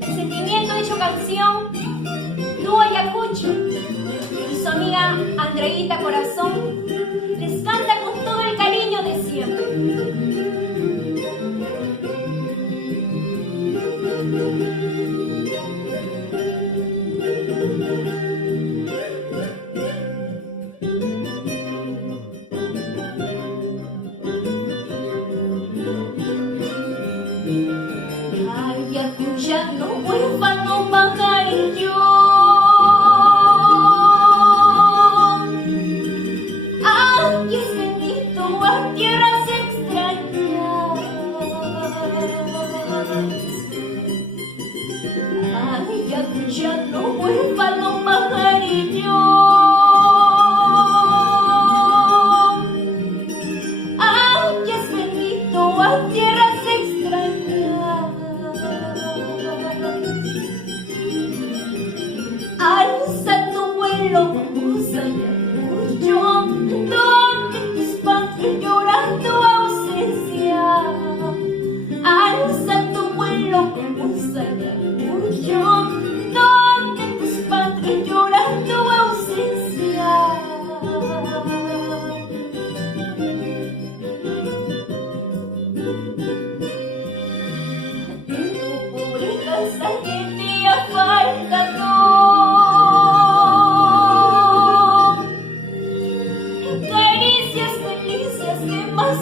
El sentimiento hecho canción, dúo Ayacucho y su amiga Andreita Corazón les canta con todo el cariño de siempre. Ayacuchano, huérfano pajarillo, ay, es bendito a tierras extrañas. Ayacuchano, huérfano pajarillo, ay, es bendito a tierras extrañas. Alza tu vuelo, vamos Ayacucho, donde tus padres lloran tu ausencia. Alza tu vuelo, vamos Ayacucho, donde tus padres lloran tu ausencia. En tu pobre casa que te ha faltado, caricias delicias que más